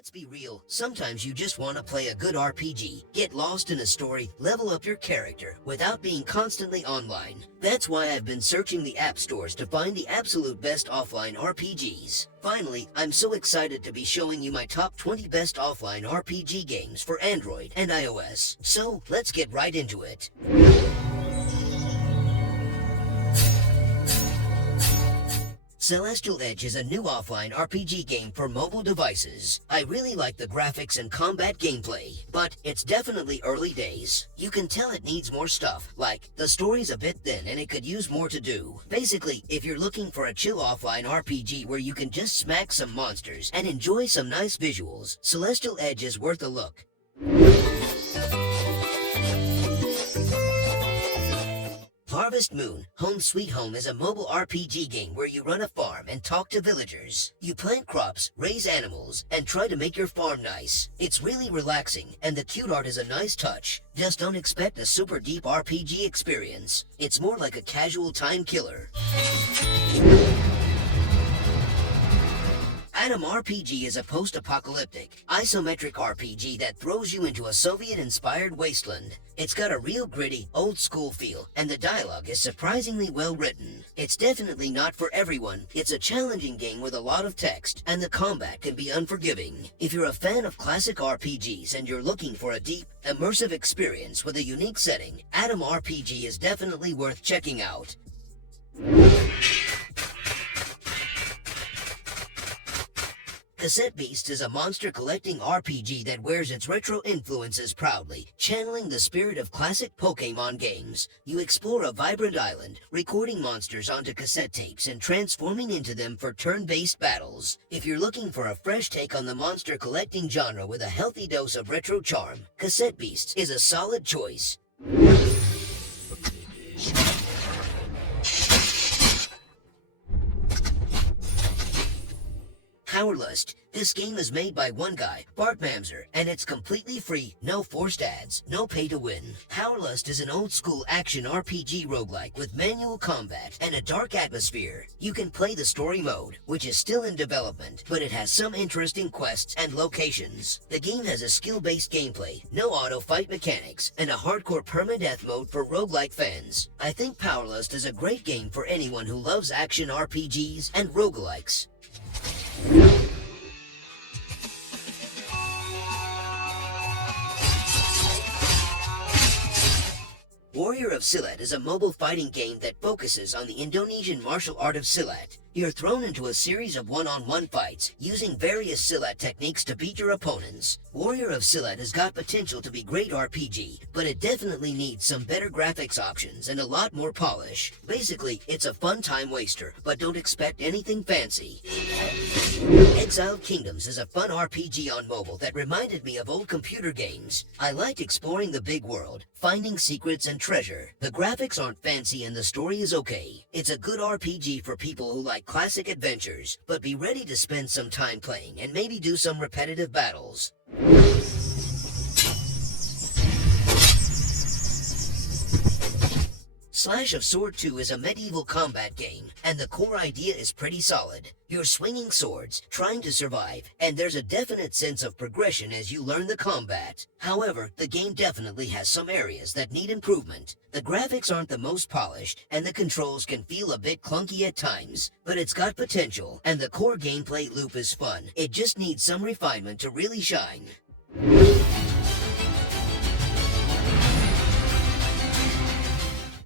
Let's be real, sometimes you just want to play a good RPG, get lost in a story, level up your character, without being constantly online. That's why I've been searching the app stores to find the absolute best offline RPGs. Finally, I'm so excited to be showing you my top 20 best offline RPG games for Android and iOS. So, let's get right into it. Celestial Edge is a new offline RPG game for mobile devices. I really like the graphics and combat gameplay, but it's definitely early days. You can tell it needs more stuff, like the story's a bit thin and it could use more to do. Basically, if you're looking for a chill offline RPG where you can just smack some monsters and enjoy some nice visuals, Celestial Edge is worth a look. Harvest Moon Home Sweet Home is a mobile RPG game where you run a farm and talk to villagers. You plant crops, raise animals, and try to make your farm nice. It's really relaxing, and the cute art is a nice touch. Just don't expect a super deep RPG experience. It's more like a casual time killer. Atom RPG is a post-apocalyptic, isometric RPG that throws you into a Soviet-inspired wasteland. It's got a real gritty, old-school feel, and the dialogue is surprisingly well written. It's definitely not for everyone. It's a challenging game with a lot of text, and the combat can be unforgiving. If you're a fan of classic RPGs and you're looking for a deep, immersive experience with a unique setting, Atom RPG is definitely worth checking out. Cassette Beast is a monster collecting RPG that wears its retro influences proudly, channeling the spirit of classic Pokémon games. You explore a vibrant island, recording monsters onto cassette tapes and transforming into them for turn-based battles. If you're looking for a fresh take on the monster collecting genre with a healthy dose of retro charm, Cassette Beasts is a solid choice. Powerlust. This game is made by one guy, REMNANT, and it's completely free, no forced ads, no pay to win. Powerlust is an old-school action RPG roguelike with manual combat and a dark atmosphere. You can play the story mode, which is still in development, but it has some interesting quests and locations. The game has a skill-based gameplay, no auto-fight mechanics, and a hardcore permadeath mode for roguelike fans. I think Powerlust is a great game for anyone who loves action RPGs and roguelikes. Warrior of Silat is a mobile fighting game that focuses on the Indonesian martial art of Silat. You're thrown into a series of one-on-one fights, using various Silat techniques to beat your opponents. Warrior of Silat has got potential to be great RPG, but it definitely needs some better graphics options and a lot more polish. Basically, it's a fun time waster, but don't expect anything fancy. Exiled Kingdoms is a fun RPG on mobile that reminded me of old computer games. I liked exploring the big world, finding secrets and treasure. The graphics aren't fancy and the story is okay. It's a good RPG for people who like classic adventures, but be ready to spend some time playing and maybe do some repetitive battles. Slash of Sword 2 is a medieval combat game, and the core idea is pretty solid. You're swinging swords, trying to survive, and there's a definite sense of progression as you learn the combat. However, the game definitely has some areas that need improvement. The graphics aren't the most polished, and the controls can feel a bit clunky at times, but it's got potential, and the core gameplay loop is fun. It just needs some refinement to really shine.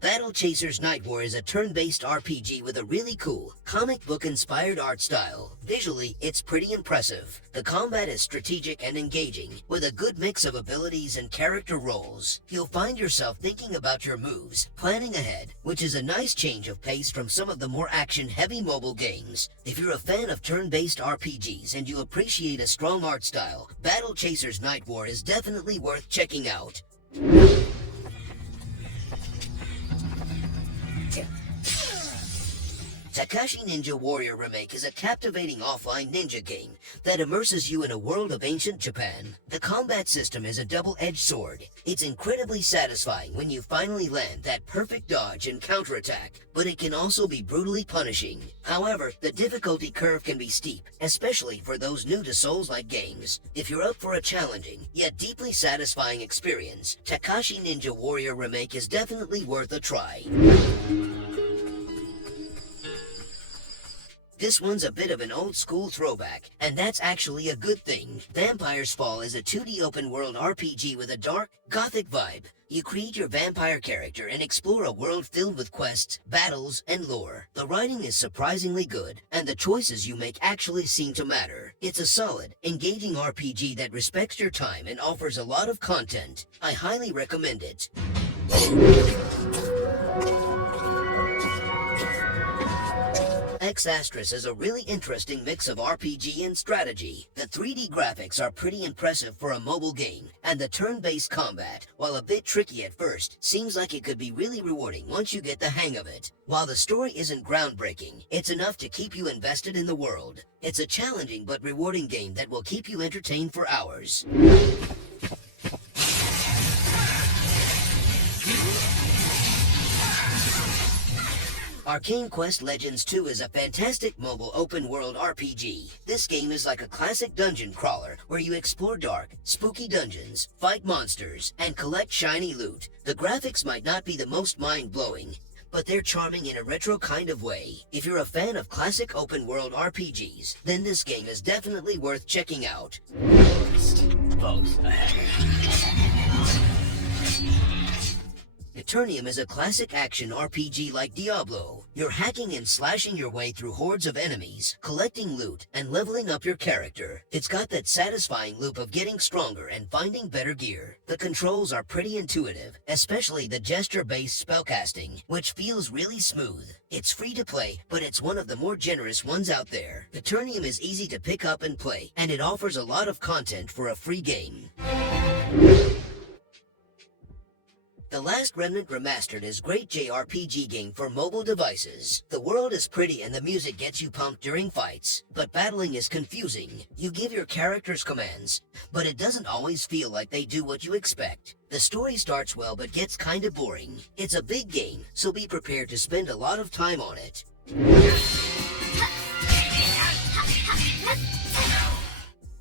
Battle Chasers Nightwar is a turn-based RPG with a really cool, comic book-inspired art style. Visually, it's pretty impressive. The combat is strategic and engaging, with a good mix of abilities and character roles. You'll find yourself thinking about your moves, planning ahead, which is a nice change of pace from some of the more action-heavy mobile games. If you're a fan of turn-based RPGs and you appreciate a strong art style, Battle Chasers Nightwar is definitely worth checking out. Takashi Ninja Warrior Remake is a captivating offline ninja game that immerses you in a world of ancient Japan. The combat system is a double-edged sword. It's incredibly satisfying when you finally land that perfect dodge and counterattack, but it can also be brutally punishing. However, the difficulty curve can be steep, especially for those new to Souls-like games. If you're up for a challenging, yet deeply satisfying experience, Takashi Ninja Warrior Remake is definitely worth a try. This one's a bit of an old-school throwback, and that's actually a good thing. Vampire's Fall is a 2D open-world RPG with a dark, gothic vibe. You create your vampire character and explore a world filled with quests, battles, and lore. The writing is surprisingly good, and the choices you make actually seem to matter. It's a solid, engaging RPG that respects your time and offers a lot of content. I highly recommend it. Astris is a really interesting mix of RPG and strategy. The 3D graphics are pretty impressive for a mobile game, and the turn-based combat, while a bit tricky at first, seems like it could be really rewarding once you get the hang of it. While the story isn't groundbreaking, it's enough to keep you invested in the world. It's a challenging but rewarding game that will keep you entertained for hours. Arcane Quest Legends 2 is a fantastic mobile open-world RPG. This game is like a classic dungeon crawler where you explore dark, spooky dungeons, fight monsters, and collect shiny loot. The graphics might not be the most mind-blowing, but they're charming in a retro kind of way. If you're a fan of classic open-world RPGs, then this game is definitely worth checking out. Eternium is a classic action RPG like Diablo. You're hacking and slashing your way through hordes of enemies, collecting loot, and leveling up your character. It's got that satisfying loop of getting stronger and finding better gear. The controls are pretty intuitive, especially the gesture-based spellcasting, which feels really smooth. It's free to play, but it's one of the more generous ones out there. Eternium is easy to pick up and play, and it offers a lot of content for a free game. The Last Remnant Remastered is a great JRPG game for mobile devices. The world is pretty and the music gets you pumped during fights, but battling is confusing. You give your characters commands, but it doesn't always feel like they do what you expect. The story starts well but gets kinda boring. It's a big game, so be prepared to spend a lot of time on it.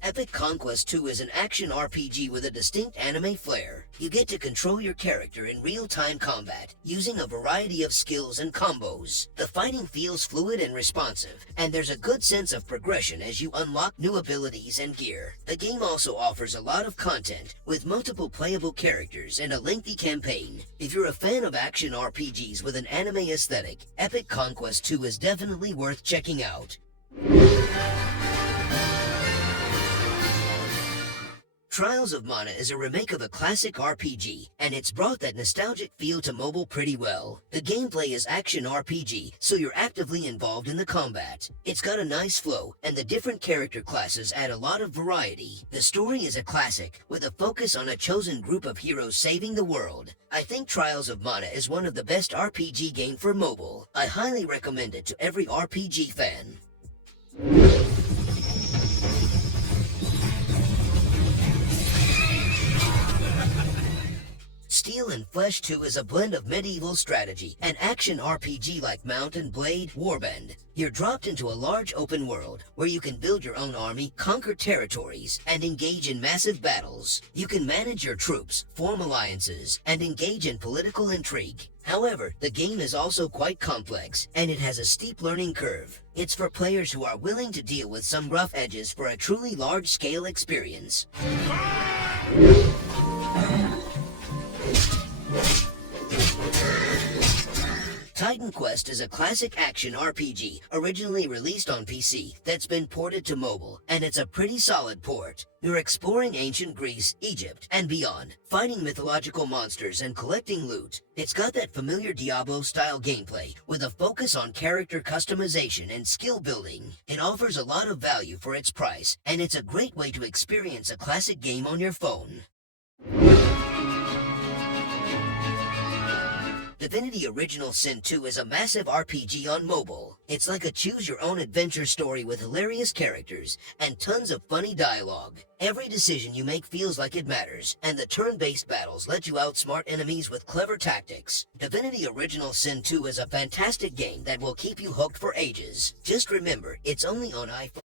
Epic Conquest 2 is an action RPG with a distinct anime flair. You get to control your character in real-time combat, using a variety of skills and combos. The fighting feels fluid and responsive, and there's a good sense of progression as you unlock new abilities and gear. The game also offers a lot of content, with multiple playable characters and a lengthy campaign. If you're a fan of action RPGs with an anime aesthetic, Epic Conquest 2 is definitely worth checking out. Trials of Mana is a remake of a classic RPG, and it's brought that nostalgic feel to mobile pretty well. The gameplay is action RPG, so you're actively involved in the combat. It's got a nice flow, and the different character classes add a lot of variety. The story is a classic, with a focus on a chosen group of heroes saving the world. I think Trials of Mana is one of the best RPG games for mobile. I highly recommend it to every RPG fan. Steel and Flesh 2 is a blend of medieval strategy and action RPG like Mount and Blade Warband. You're dropped into a large open world where you can build your own army, conquer territories, and engage in massive battles. You can manage your troops, form alliances, and engage in political intrigue. However, the game is also quite complex, and it has a steep learning curve. It's for players who are willing to deal with some rough edges for a truly large-scale experience. Titan Quest is a classic action RPG originally released on PC that's been ported to mobile, and it's a pretty solid port. You're exploring ancient Greece, Egypt, and beyond, fighting mythological monsters and collecting loot. It's got that familiar Diablo-style gameplay with a focus on character customization and skill building. It offers a lot of value for its price, and it's a great way to experience a classic game on your phone. Divinity Original Sin 2 is a massive RPG on mobile. It's like a choose-your-own-adventure story with hilarious characters and tons of funny dialogue. Every decision you make feels like it matters, and the turn-based battles let you outsmart enemies with clever tactics. Divinity Original Sin 2 is a fantastic game that will keep you hooked for ages. Just remember, it's only on iPhone.